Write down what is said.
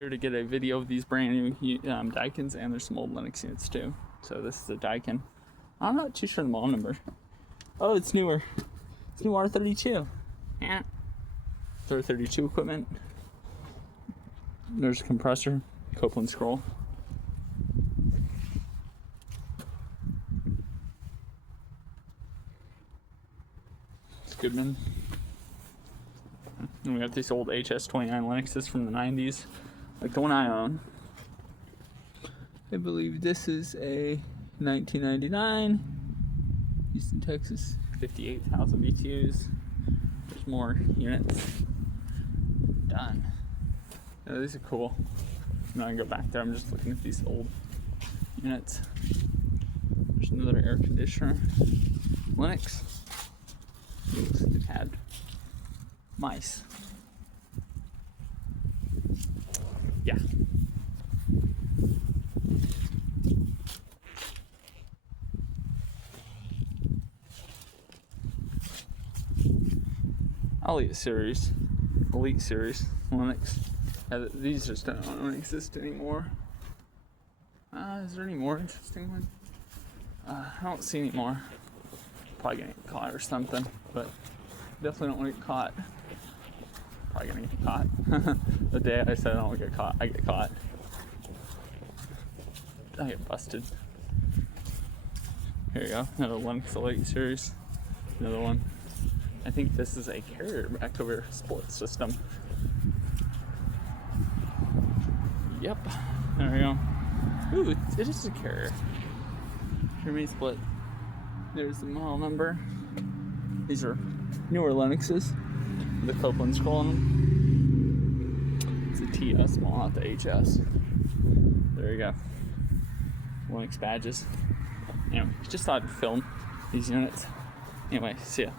Here to get a video of these brand new Daikins, and there's some old Lennox units too. So this is a Daikin. I'm not too sure the model number. Oh, it's newer. It's new R32. Yeah. R32 equipment. There's a compressor, Copeland scroll. It's Goodman. And we got these old HS29 Lennoxes from the 90s, like the one I own. I believe this is a 1999 Houston, Texas, 58,000 BTUs. There's more units. Done. Yeah, these are cool. I'm not gonna go back there. I'm just looking at these old units. There's another air conditioner. Lennox. Looks like it had mice. Yeah. Elite series, Lennox. These just don't exist anymore. Is there any more interesting one? I don't see any more. Probably gonna get caught or something, but definitely don't want to get caught. Probably gonna get caught. The day I said I don't want to get caught, I get caught. I get busted. Here you go, another Lennox Elite series. Another one. I think this is a carrier back over split system. Yep, there we go. Ooh, it is a carrier. Germany split. There's the model number. These are newer Lennoxes. The Copeland scroll on them. It's a TS model, not the HS. There you go. Lennox badges. Anyway, just thought I'd film these units. Anyway, see ya.